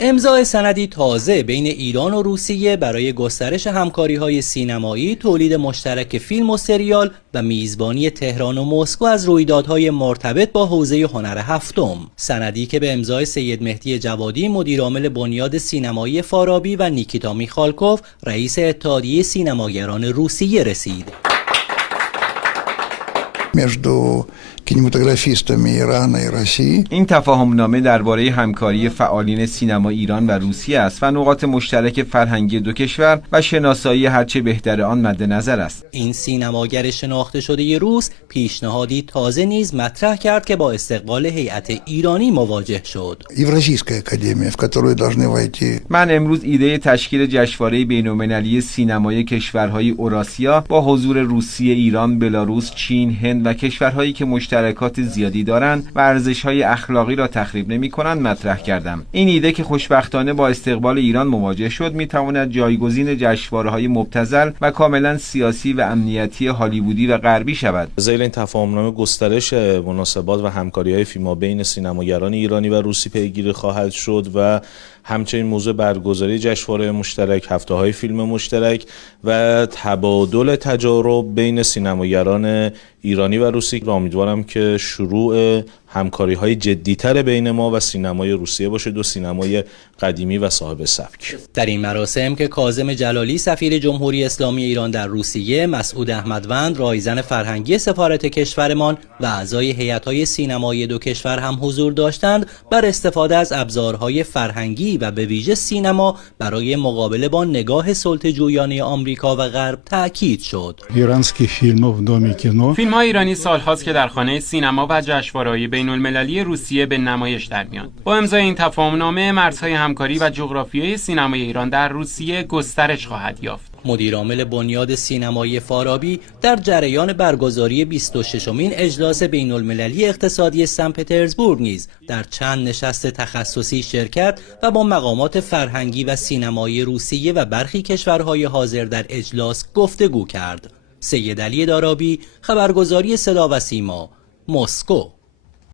امضای سندی تازه بین ایران و روسیه برای گسترش همکاری‌های سینمایی، تولید مشترک فیلم و سریال و میزبانی تهران و مسکو از رویدادهای مرتبط با حوزه هنر هفتم. سندی که به امضای سید مهدی جوادی مدیرعامل بنیاد سینمایی فارابی و نیکیتا میخالکوف رئیس اتحادیه سینماگران روسیه رسید. این تفاهمنامه درباره همکاری فعالین سینما ایران و روسیه است و نقاط مشترک فرهنگی دو کشور و شناسایی هرچه بهتر آن مد نظر است. این سینماگر شناخته شده روس پیشنهادی تازه نیز مطرح کرد که با استقبال هیئت ایرانی مواجه شد. من امروز ایده تشکیل جشنواره بین‌المللی سینمای کشورهای اوراسیا با حضور روسیه، ایران، بلاروس، چین، هند و کشورهایی که مشترکات زیادی دارند و ارزش‌های اخلاقی را تخریب نمی‌کنند مطرح کردم. این ایده که خوشبختانه با استقبال ایران مواجه شد می‌تواند جایگزین جشنواره‌های مبتذل و کاملا سیاسی و امنیتی هالیوودی و غربی شود. زیر این تفاهمنامه گسترش مناسبات و همکاری‌های فیلم بین سینماگران ایرانی و روسی پیگیری خواهد شد و همچنین موضوع برگزاری جشنواره مشترک، هفته‌های فیلم مشترک و تبادل تجارب بین سینماگران ایرانی و روسی را امیدوارم که شروع همکاری‌های جدی‌تر بین ما و سینمای روسیه باشه، دو سینمای قدیمی و صاحب سبک. در این مراسم که کاظم جلالی سفیر جمهوری اسلامی ایران در روسیه، مسعود احمدوند رایزن فرهنگی سفارت کشورمان و اعضای هیئت‌های سینمایی دو کشور هم حضور داشتند، بر استفاده از ابزارهای فرهنگی و به ویژه سینما برای مقابله با نگاه سلطه‌جویانه آمریکا و غرب تأکید شد. فیلم‌های ایرانی سال‌هاست که در خانه سینما و جشنواره‌های بین‌المللی روسیه به نمایش در میان. با امضای این تفاهمنامه مرزهای همکاری و جغرافیایی سینمای ایران در روسیه گسترش خواهد یافت. مدیرعامل بنیاد سینمایی فارابی در جریان برگزاری 26مین اجلاس بین‌المللی اقتصادی سن پترزبورگ نیز در چند نشست تخصصی شرکت و با مقامات فرهنگی و سینمایی روسیه و برخی کشورهای حاضر در اجلاس گفتگو کرد. سید علی دارابی، خبرگزاری صدا و سیما، مسکو.